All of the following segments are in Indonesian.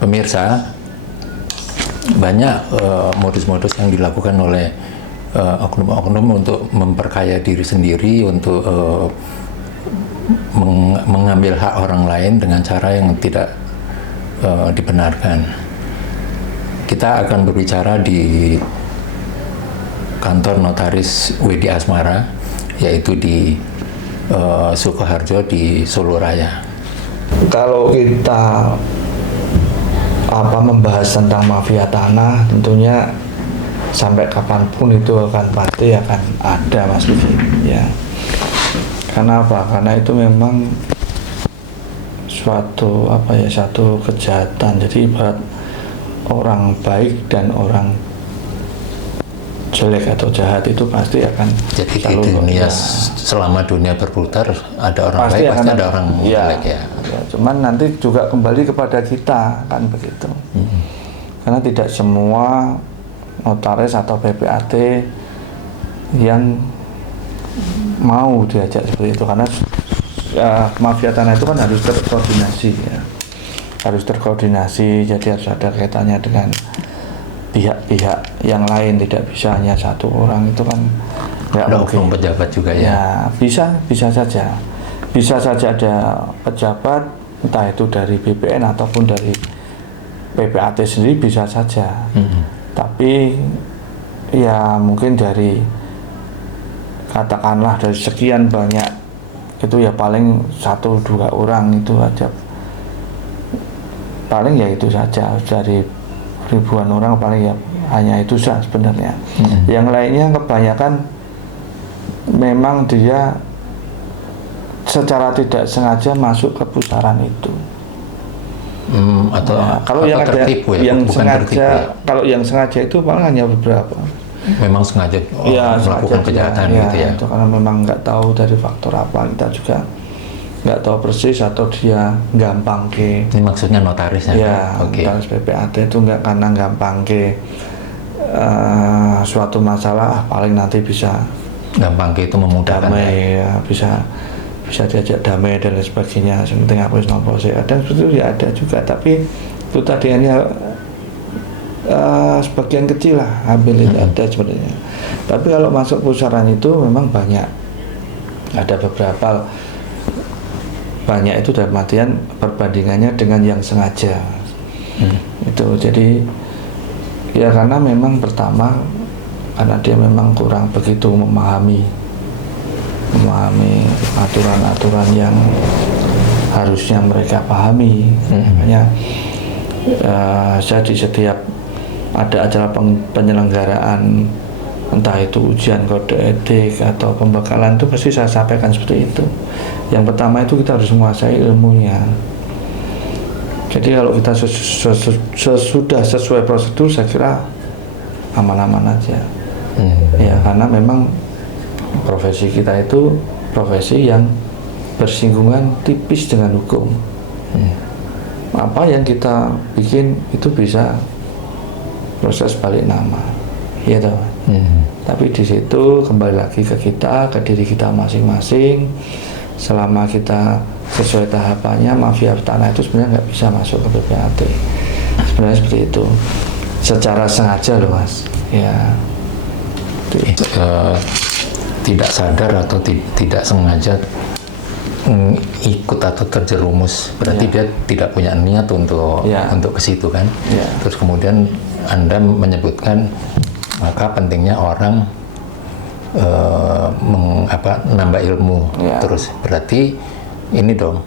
Pemirsa, banyak modus-modus yang dilakukan oleh oknum-oknum untuk memperkaya diri sendiri, untuk mengambil hak orang lain dengan cara yang tidak dibenarkan. Kita akan berbicara di kantor notaris W.D. Asmara, yaitu di Sukoharjo di Solo Raya. Kalau kita membahas tentang mafia tanah, tentunya sampai kapanpun itu pasti akan ada, Mas Vivi. Ya. Karena apa? Karena itu memang satu kejahatan. Jadi ibarat orang baik dan orang jelek atau jahat itu pasti akan. Jadi di dunia, selama dunia berputar, ada orang baik, pasti ada orang jelek ya. Cuman nanti juga kembali kepada kita, kan begitu. Karena tidak semua notaris atau PPAT yang mau diajak seperti itu, karena mafia tanah itu kan harus terkoordinasi ya. Harus terkoordinasi, jadi harus ada kaitannya dengan pihak-pihak yang lain, tidak bisa hanya satu orang, itu kan nggak mungkin. Pejabat juga ya? Bisa saja ada pejabat, entah itu dari BPN ataupun dari PPAT sendiri, bisa saja. Tapi ya mungkin dari, katakanlah dari sekian banyak itu ya paling 1-2 orang itu aja, paling ya itu saja. Dari ribuan orang paling ya hanya itu saja sebenarnya. Yang lainnya kebanyakan memang dia secara tidak sengaja masuk ke pusaran itu. Kalau yang ada tertipu, ya? Yang sengaja tertipu, ya? Kalau yang sengaja itu paling hanya beberapa. Memang sengaja melakukan kejahatan gitu ya? Itu karena memang nggak tahu dari faktor apa, kita juga nggak tahu persis, atau dia gampang ke. Ini maksudnya notarisnya? Ya, notaris PPAT itu nggak, karena gampang ke suatu masalah, paling nanti bisa gampang ke itu memudahkan damai ya, bisa diajak damai dan lain sebagainya. Sementing aku nopo sih, ada itu ya, ada juga, tapi itu tadi hanya sebagian kecil lah, hampir ada sebenarnya. Tapi kalau masuk pusaran itu memang banyak, ada beberapa, banyak itu dalam artian perbandingannya dengan yang sengaja. Itu jadi ya karena memang pertama, karena dia memang kurang begitu memahami aturan-aturan yang harusnya mereka pahami. Makanya saya di setiap ada acara penyelenggaraan, entah itu ujian kode etik atau pembekalan, itu pasti saya sampaikan seperti itu. Yang pertama itu kita harus menguasai ilmunya. Jadi kalau kita sudah sesuai prosedur, saya kira aman-aman aja. Ya, karena memang profesi kita itu profesi yang bersinggungan tipis dengan hukum. Apa yang kita bikin itu bisa proses balik nama, ya toh. Tapi di situ kembali lagi ke kita, ke diri kita masing-masing. Selama kita sesuai tahapannya, mafia tanah itu sebenarnya nggak bisa masuk ke PPAT. Sebenarnya seperti itu. Secara sengaja loh, Mas. Ya. Tidak sadar atau tidak sengaja ikut atau terjerumus, berarti dia tidak punya niat untuk ke situ kan. Terus kemudian Anda menyebutkan maka pentingnya orang nambah ilmu. Terus berarti ini dong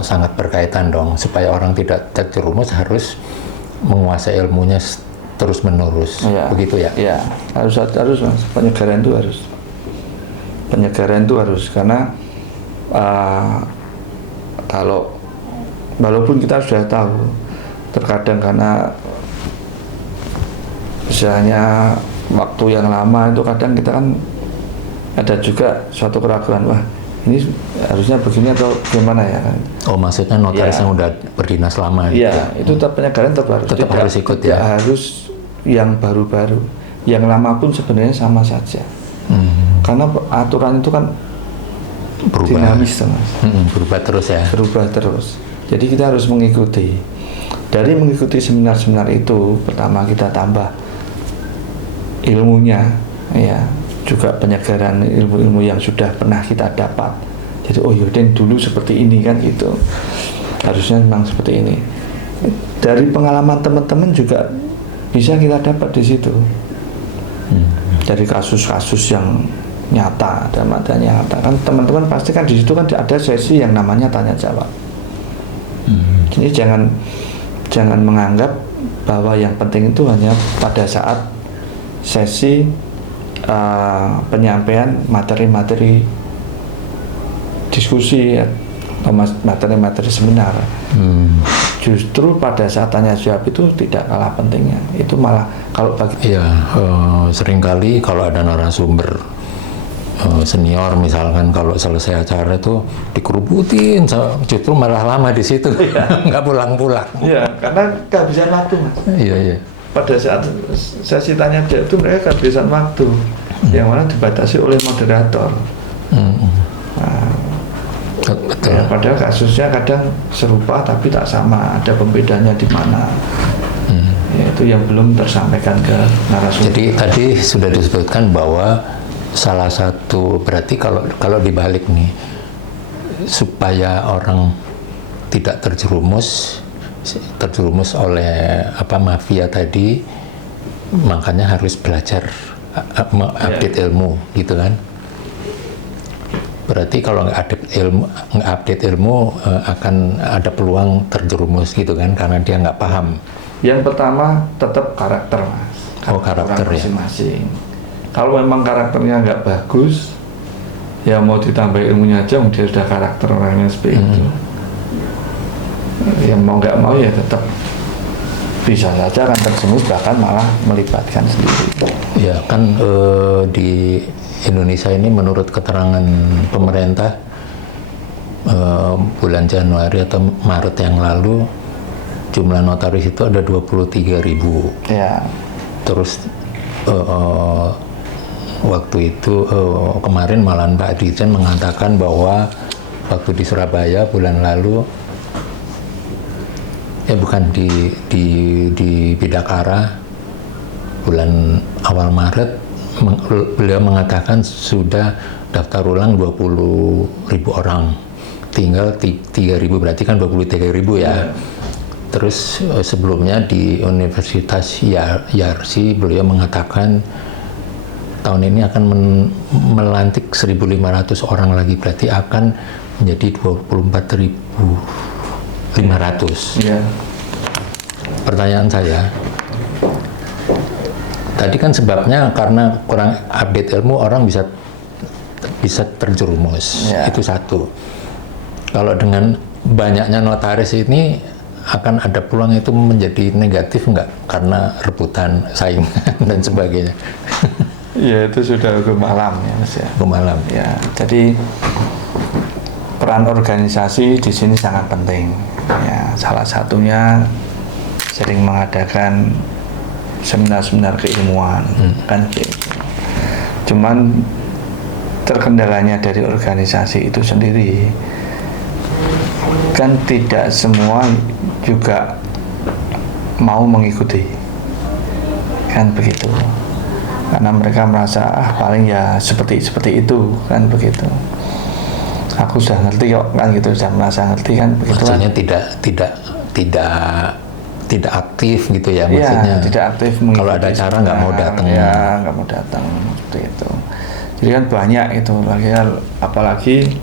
sangat berkaitan dong, supaya orang tidak terjerumus harus menguasai ilmunya terus menerus, begitu ya? Ya, harus Mas. Penyegaran itu harus karena kalau walaupun kita sudah tahu, terkadang karena misalnya waktu yang lama itu kadang kita kan ada juga suatu keraguan, wah ini harusnya begini atau gimana ya? Oh, maksudnya notaris yang udah berdinas lama? Iya, itu penyegaran tetap harus ikut ya? Harus yang baru-baru, yang lama pun sebenarnya sama saja. Karena aturan itu kan berubah, dinamis, Mas. Berubah terus ya? Berubah terus. Jadi kita harus mengikuti. Dari mengikuti seminar-seminar itu, pertama kita tambah ilmunya, ya, juga penyegaran ilmu-ilmu yang sudah pernah kita dapat. Jadi yaudah dulu seperti ini kan gitu. Harusnya memang seperti ini. Dari pengalaman teman-teman juga bisa kita dapat di situ. Dari kasus-kasus yang nyata, dalam artian nyata kan teman-teman pasti kan di situ kan ada sesi yang namanya tanya jawab. Jadi jangan menganggap bahwa yang penting itu hanya pada saat sesi penyampaian materi-materi diskusi atau materi-materi seminar. Justru pada saat tanya jawab itu tidak kalah pentingnya. Itu malah kalau bagi seringkali kalau ada narasumber senior misalkan, kalau selesai acara itu dikerubutin, justru malah lama di situ, nggak pulang-pulang. Iya, karena kehabisan waktu, Mas. Iya. Pada saat sesi tanya jawab itu mereka kehabisan waktu, yang mana dibatasi oleh moderator. Betul. Ya, padahal kasusnya kadang serupa tapi tak sama, ada pembedanya di mana. Itu yang belum tersampaikan ke narasumber. Jadi tadi sudah disebutkan bahwa salah satu berarti kalau dibalik nih, supaya orang tidak terjerumus oleh mafia tadi, makanya harus belajar update ilmu gitu kan. Berarti kalau nggak update ilmu akan ada peluang terjerumus gitu kan, karena dia nggak paham. Yang pertama tetap karakter, Mas. Karakter ya. Masing-masing. Kalau memang karakternya nggak bagus, ya mau ditambah ilmunya aja, dia sudah karakter orangnya seperti itu. Yang mau nggak mau ya tetap bisa saja akan terjerumus, bahkan malah melibatkan sendiri. Ya kan di Indonesia ini menurut keterangan pemerintah bulan Januari atau Maret yang lalu jumlah notaris itu ada 23.000. Ya. Terus waktu itu kemarin malahan Pak Dirjen mengatakan bahwa waktu di Surabaya bulan lalu, bukan di Bidakara bulan awal Maret, beliau mengatakan sudah daftar ulang 20.000 orang, tinggal 3.000, berarti kan 23.000 ya. Terus sebelumnya di Universitas Yarsi beliau mengatakan tahun ini akan melantik 1.500 orang lagi, berarti akan menjadi 24.500. Ya. Pertanyaan saya, tadi kan sebabnya karena kurang update ilmu, orang bisa terjerumus. Ya. Itu satu. Kalau dengan banyaknya notaris ini akan ada peluang itu menjadi negatif nggak? Karena rebutan, saingan dan sebagainya. Ya, itu sudah hukum alam ya, Mas ya. Hukum alam. Ya, jadi peran organisasi di sini sangat penting. Ya, salah satunya sering mengadakan seminar-seminar keilmuan, kan gitu. Cuman terkendalanya dari organisasi itu sendiri, kan tidak semua juga mau mengikuti, kan begitu. Karena mereka merasa paling ya seperti itu, kan begitu. Aku sudah ngerti kok, kan gitu, sudah merasa ngerti, kan begitu. Maksudnya tidak aktif gitu ya, maksudnya. Ya, tidak aktif. Kalau ada acara nggak mau datang. Ya, nggak mau datang seperti itu. Jadi kan banyak itu, apalagi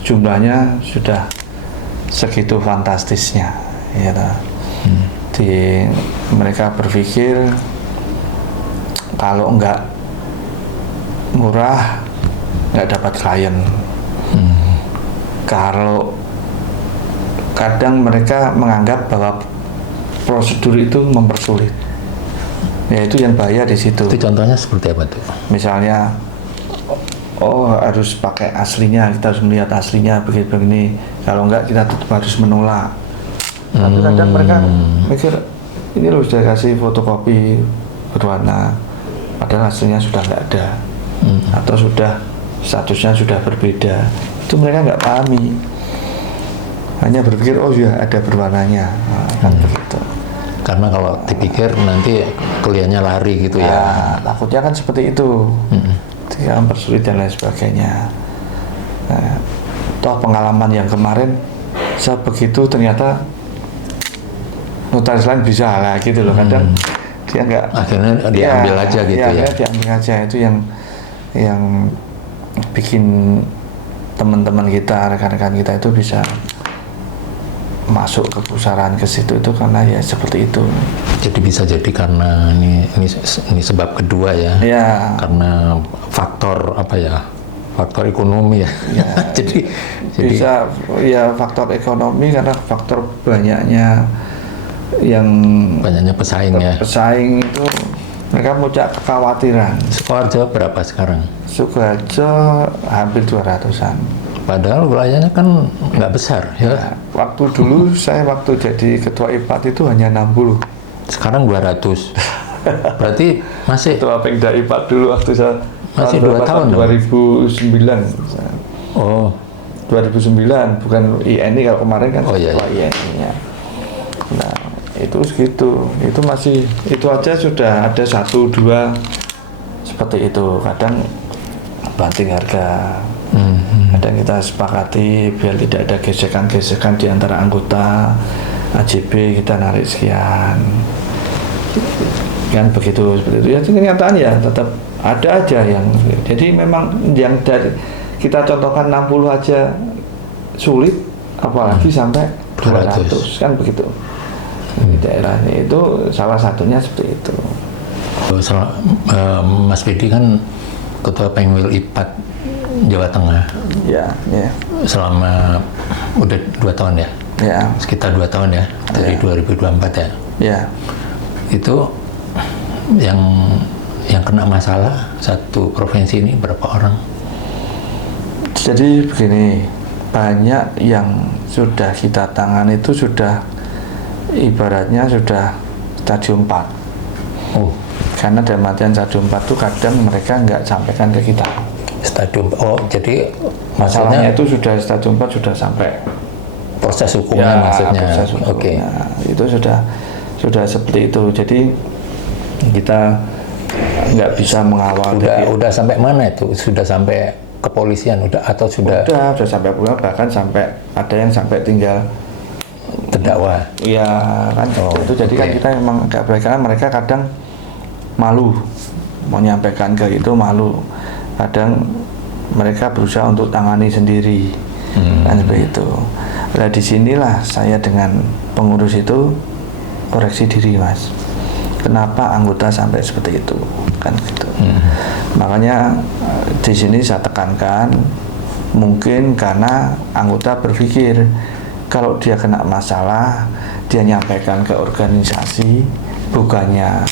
jumlahnya sudah segitu fantastisnya, ya. mereka berpikir kalau nggak murah nggak dapat klien. Kalau kadang mereka menganggap bahwa prosedur itu mempersulit, yaitu yang bahaya di situ. Itu contohnya seperti apa tuh? Misalnya, harus pakai aslinya, kita harus melihat aslinya begini. Kalau enggak kita tetap harus menolak. Tapi kadang mereka mikir ini loh sudah kasih fotokopi berwarna, padahal hasilnya sudah nggak ada, atau sudah statusnya sudah berbeda. Itu mereka nggak pahami. Hanya berpikir ya ada berwarnanya, kan begitu. Karena kalau dipikir nanti kliennya lari gitu ya. Takutnya kan seperti itu. Dia mempersulit dan lain sebagainya. Nah, toh pengalaman yang kemarin saya begitu ternyata notaris lain bisa lah gitu loh. Kadang dia nggak. Akhirnya diambil aja gitu ya. Akhirnya diambil aja, itu yang bikin teman-teman kita, rekan-rekan kita itu bisa masuk ke pusaran ke situ itu karena ya seperti itu. Jadi bisa jadi karena ini sebab kedua ya. Karena faktor apa ya? Faktor ekonomi ya. jadi bisa ya faktor ekonomi karena faktor banyaknya pesaing ya. Pesaing itu mereka punya kekhawatiran. Sukoharjo berapa sekarang? Sukoharjo hampir 200-an. Padahal wilayahnya kan nggak besar ya. Waktu dulu saya jadi ketua IPAT itu hanya 60. Sekarang 200. Berarti masih ketua Pengda IPAT dulu waktu saya masih 2 tahun 2009. Oh, 2009 bukan INI kalau kemarin kan ketua INI-nya. Nah, itu segitu. Itu masih itu aja sudah ada 1-2 seperti itu. Kadang banting harga. Kadang kita sepakati biar tidak ada gesekan-gesekan di antara anggota AJB, kita narik sekian kan begitu, seperti itu ya. Kenyataan ya tetap ada aja yang jadi memang yang dari kita contohkan 60 aja sulit, apalagi sampai 200 kan begitu. Di daerahnya itu salah satunya seperti itu. Mas Bedi kan ketua Pengwil IPAT Jawa Tengah. Ya. Selama udah 2 tahun ya? Ya. Sekitar 2 tahun ya, dari 2024 ya? Ya. Itu yang kena masalah satu provinsi ini berapa orang? Jadi begini, banyak yang sudah kita tangani itu sudah ibaratnya sudah stadium 4. Oh. Karena dalam artian stadium 4 itu kadang mereka nggak sampaikan ke kita. Stadium, jadi masalahnya itu sudah stadium 4 sudah sampai proses hukumnya maksudnya. Proses hukumnya. Itu sudah seperti itu. Jadi kita nggak bisa mengawal. Udah sampai mana itu? Sudah sampai kepolisian atau sudah sampai pulang, bahkan sampai ada yang sampai tinggal terdakwa. Iya kan. Itu jadi kan kita memang agak baik karena mereka kadang malu menyampaikan ke itu, malu. Kadang mereka berusaha untuk tangani sendiri, kan seperti itu. Nah disinilah saya dengan pengurus itu koreksi diri, Mas. Kenapa anggota sampai seperti itu, kan gitu. Makanya di sini saya tekankan, mungkin karena anggota berpikir kalau dia kena masalah, dia nyampaikan ke organisasi, bukannya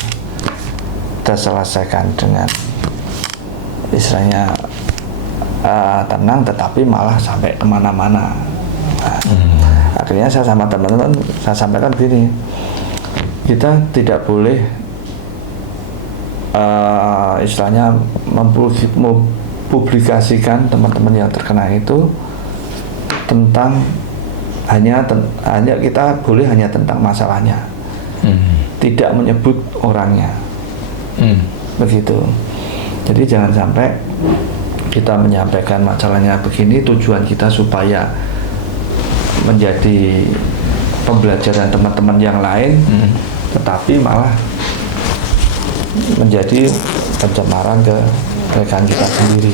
terselesaikan dengan istilahnya tenang, tetapi malah sampai kemana-mana. Akhirnya saya sama teman-teman saya sampaikan begini, kita tidak boleh istilahnya mempublikasikan teman-teman yang terkena itu tentang hanya kita boleh hanya tentang masalahnya, tidak menyebut orangnya, begitu. Jadi jangan sampai kita menyampaikan masalahnya begini, tujuan kita supaya menjadi pembelajaran teman-teman yang lain, tetapi malah menjadi pencemaran ke rekan kita sendiri.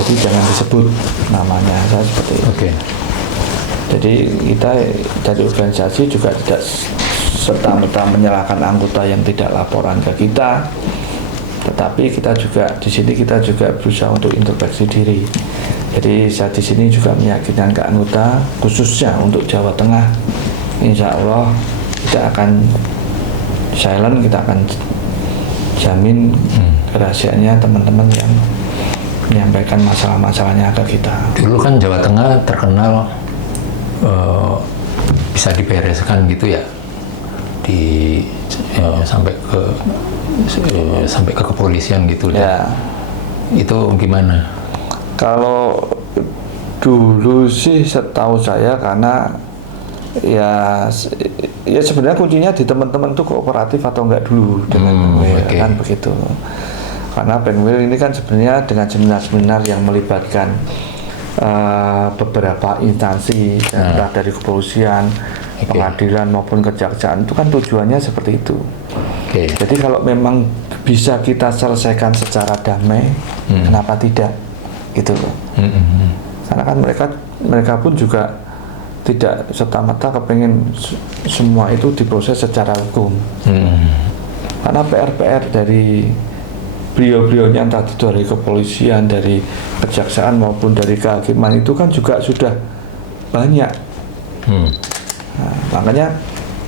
Jadi jangan disebut namanya, saya seperti itu. Jadi kita dari organisasi juga tidak serta-merta menyalahkan anggota yang tidak laporan ke kita, tetapi kita juga di sini kita juga berusaha untuk introspeksi diri. Jadi saya di sini juga meyakinkan ke anggota, khususnya untuk Jawa Tengah, insya Allah kita akan silent, kita akan jamin kerahasiaannya teman-teman yang menyampaikan masalah-masalahnya ke kita. Dulu kan Jawa Tengah terkenal bisa dibereskan gitu ya, sampai ke kepolisian gitu ya. Itu gimana? Kalau dulu sih setahu saya, karena ya sebenarnya kuncinya di teman-teman tuh kooperatif atau enggak dulu dengan Penwil, kan begitu. Karena Penwil ini kan sebenarnya dengan seminar-seminar yang melibatkan beberapa instansi, entah dari kepolisian, pengadilan maupun kejaksaan, itu kan tujuannya seperti itu. Jadi kalau memang bisa kita selesaikan secara damai, kenapa tidak, gitu loh. Karena kan mereka pun juga tidak serta-merta kepengen semua itu diproses secara hukum. Karena PR dari beliau-beliaunya, entah itu dari kepolisian, dari kejaksaan maupun dari kehakiman, itu kan juga sudah banyak. Nah, makanya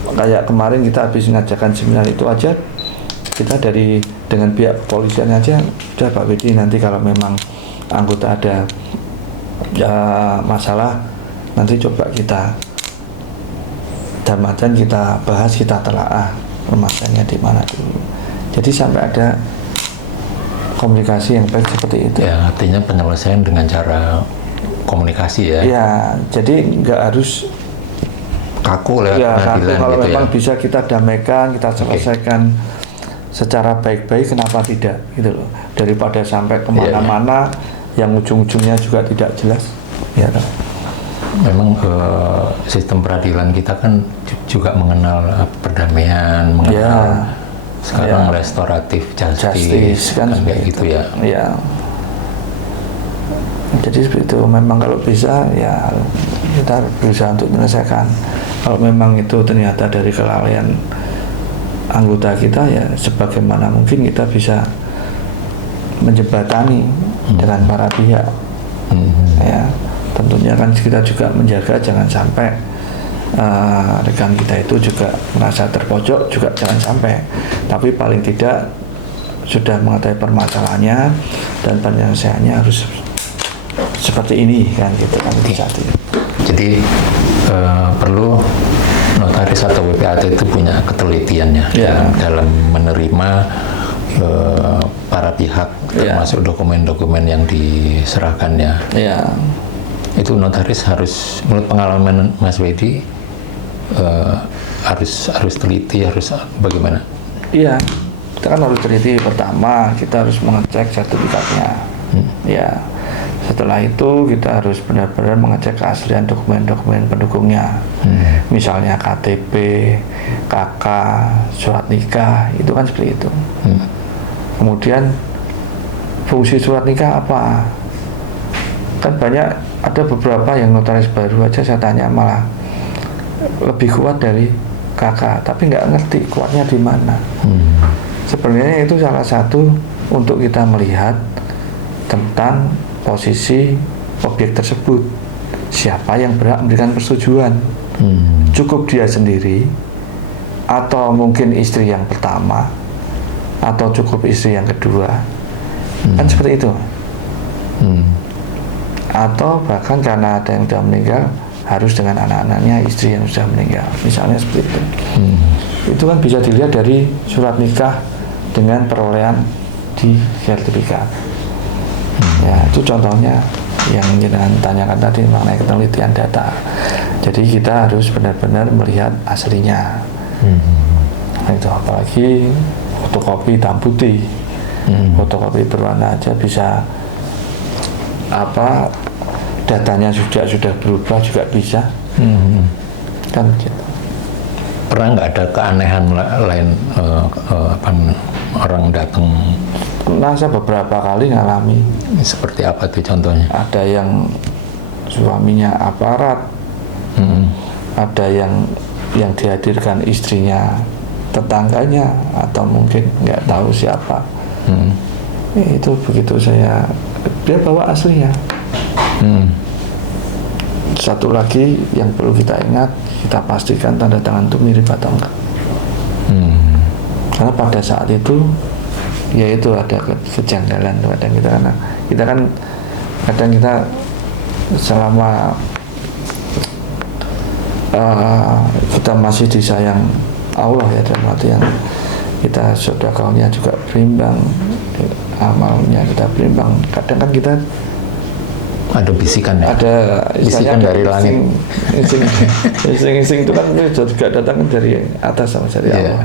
kayak kemarin kita habis ngajakan seminar itu aja, kita dengan pihak kepolisian aja, udah Pak Bedi, nanti kalau memang anggota ada masalah, nanti coba kita damakan, kita bahas, kita telaah permasalahannya di mana dulu. Jadi sampai ada komunikasi yang baik seperti itu. Ya, artinya penyelesaian dengan cara komunikasi ya. Ya, jadi nggak harus kaku lewat pengadilan. Kalau gitu memang bisa kita damaikan, kita selesaikan secara baik-baik, kenapa tidak, gitu loh. Daripada sampai kemana-mana yang ujung-ujungnya juga tidak jelas. Ya, memang sistem peradilan kita kan juga mengenal perdamaian, mengenal sekarang restoratif justice kan kayak gitu ya. Ya. Jadi seperti itu, memang kalau bisa ya kita berusaha untuk menyelesaikan. Kalau memang itu ternyata dari kelalaian anggota kita, ya sebagaimana mungkin kita bisa menjembatani dengan para pihak. Ya, tentunya kan kita juga menjaga jangan sampai rekan kita itu juga merasa terpojok, juga jangan sampai. Tapi paling tidak sudah mengetahui permasalahannya dan penyelesaiannya harus seperti ini kan, gitu kan. Jadi perlu notaris atau WPAT itu punya ketelitiannya dalam menerima para pihak, termasuk dokumen-dokumen yang diserahkannya. Itu notaris harus, menurut pengalaman Mas Wedi, harus teliti, harus bagaimana? Iya, kita kan harus teliti. Pertama kita harus mengecek sertifikatnya. Ya, setelah itu kita harus benar-benar mengecek keaslian dokumen-dokumen pendukungnya. Misalnya KTP, KK, surat nikah, itu kan seperti itu. Kemudian fungsi surat nikah apa? Kan banyak, ada beberapa yang notaris baru aja saya tanya malah lebih kuat dari KK, tapi nggak ngerti kuatnya di mana. Sebenarnya itu salah satu untuk kita melihat tentang posisi objek tersebut, siapa yang berhak memberikan persetujuan. Cukup dia sendiri, atau mungkin istri yang pertama, atau cukup istri yang kedua, kan seperti itu. Atau bahkan karena ada yang sudah meninggal, harus dengan anak-anaknya istri yang sudah meninggal, misalnya seperti itu. Itu kan bisa dilihat dari surat nikah dengan perolehan di sertifikat. Ya, itu contohnya yang jangan tanyakan tadi mengenai ketelitian data. Jadi kita harus benar-benar melihat aslinya. Nah, itu apalagi fotokopi hitam putih, fotokopi berwarna aja bisa datanya sudah berubah juga bisa. Kan gitu. Pernah nggak ada keanehan lain orang datang? Nah, saya beberapa kali ngalami. Seperti apa tuh contohnya? Ada yang suaminya aparat, ada yang yang dihadirkan istrinya, tetangganya, atau mungkin nggak tahu siapa. Itu begitu dia bawa aslinya. Satu lagi yang perlu kita ingat, kita pastikan tanda tangan itu mirip atau enggak. Karena pada saat itu ya itu ada kejanggalan kadang kita selama kita masih disayang Allah ya, dalam artian kita sedekahnya juga berimbang, amalnya kita berimbang. Kadang kan kita ada bisikan ya? Ada bisikan dari langit. Insting itu kan juga datang dari atas sama dari Allah.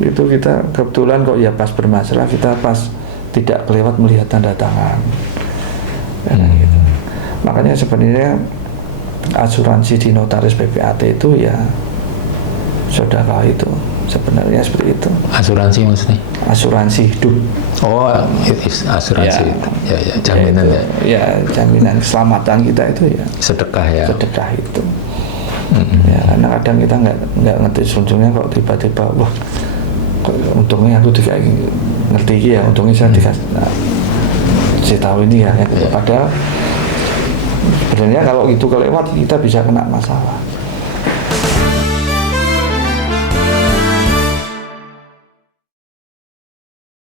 Itu kita kebetulan kok ya pas bermasalah, kita pas tidak kelewat melihat tanda tangan. Gitu. Makanya sebenarnya asuransi di notaris PPAT itu ya sedekah itu sebenarnya seperti itu. Asuransi maksudnya? Asuransi hidup. Oh, asuransi. Ya, jaminan ya. Ya, jaminan keselamatan kita itu ya. Sedekah ya. Sedekah itu. Ya, karena kadang kita nggak ngerti ujungnya kok tiba-tiba wah, untungnya aku juga ngerti ya, untungnya saya dikasih. Saya tahu ini ya. Padahal sebenarnya kalau itu kelewat kita bisa kena masalah.